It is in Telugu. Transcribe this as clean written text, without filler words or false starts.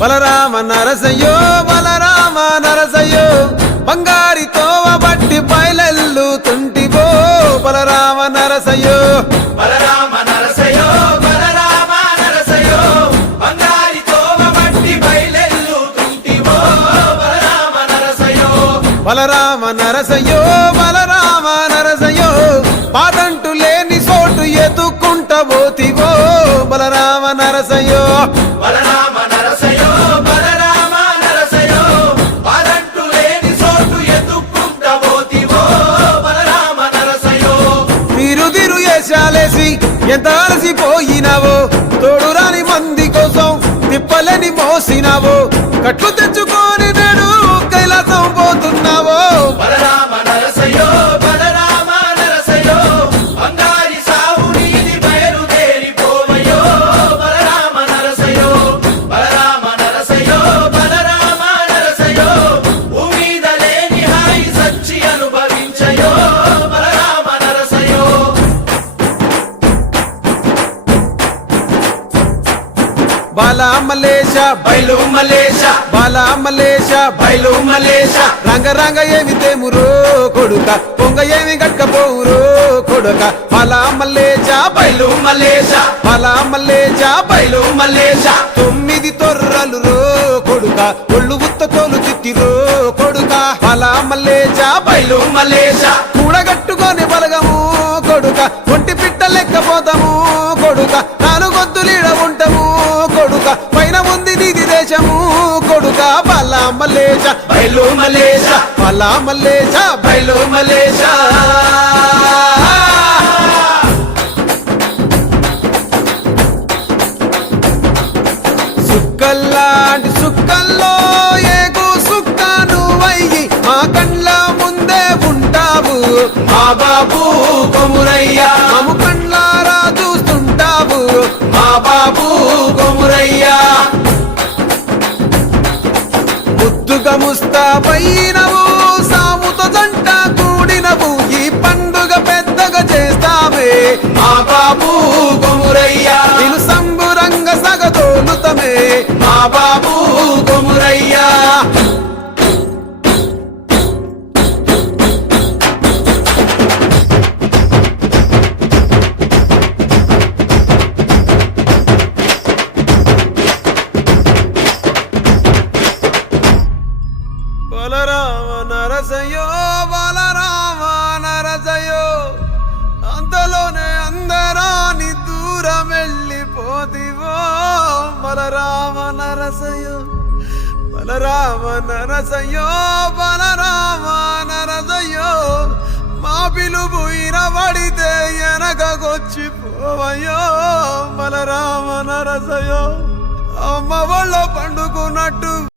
బలరామ నరసయ్యో బలరామ నరసయ్యో బంగారి తోవ బట్టి బయలెల్లుతుంటివో బలరామ నరసయ్యో బలరామ నరసయ్యో బలరామ నరసయ్యో బంగారి తోవ బట్టి బయలెల్లుతుంటివో బలరామ నరసయ్యో బలరామ నరసయ్యో బలరామ నరసయ్యో పాదంటు లేని చోటు ఎత్తుకుంటబోతివో బలరామ నరసయ్యో బలరామ నరసయ్యో బలరామ నరసయ్యో పాదంటు లేని చోటు ఎత్తుకుంటబోతివో బలరామ నరసయ్యో తిరు ఏశాలేసి ఎంత అలసిపోయినావో తోడు రాని మంది కోసం తిప్పలని మోసినావో కట్లు తెచ్చుకొని నేడు కైలాసం పోతున్నావో బలరామ నరసయ్యో బలరామ నరసయ్యో బంగారి సావు నీది బయలుదేరిపోవయ్యో బలరామ నరసయ్యో బలరామ నరసయ్యో బలరామ నరసయ్యో భూమిద లేని హాయి సచ్చి అనుభవించయో బలరామ నరసయ్యో బాలా మలేష బయలు మలేష బాలా మలేష బయలు మలేష రంగ రంగ ఏమి తేమురో కొడుక పొంగ ఏమి గట్టపోవురో కొడుక బాలా మలేష బయలు మలేష బాలా మలేష బయలు మలేష 9 తొర్రలు రో కొడుక ఒళ్ళు ఉత్త తోలు చిక్కిరో కొడుక బాలా మలేష బయలు మలేష కూడగట్టుకొని బలగము కొడుక ఒంటి పిట్ట లెక్కపోతాము కొడుక నాలుగొద్దులీడ ఉంటాము కొడుక పైన ఉంది నీది దేశము కొడుక బాలా మలేష బయలు మలేష బాలా మలేష బయలు మలేష సుక్కల్లాంటి సుక్కల్లో ఏగు సుక్క నువ్వయ్యి మా కండ్ల ముందే ఉంటావు మా బాబు కొమురయ్య మాము కండ్లారా చూస్తుంటావు మా బాబు కొమురయ్య ముద్దుగా ముస్తాబైనవు సాముతో జంట కూడినవు ఈ పండుగ పెద్దగా చేస్తావే మా బాబు కొమురయ్య నేను సంబురంగ సగదోలుతమే మా బాబు కొమురయ్య బలరామ నరసయ్యో బలరామ నరసయ్యో అంతలోనే అందరాని దూరం వెళ్ళిపోతివో బలరామ నరసయ్యో బలరామ నరసయ్యో బలరామ నరసయ్యో మా పిలుపు ఇనబడితే వెనకకొచ్చిపోవయ్యో బలరామ నరసయ్యో అమ్మ వాళ్ళ పండుకున్నట్టు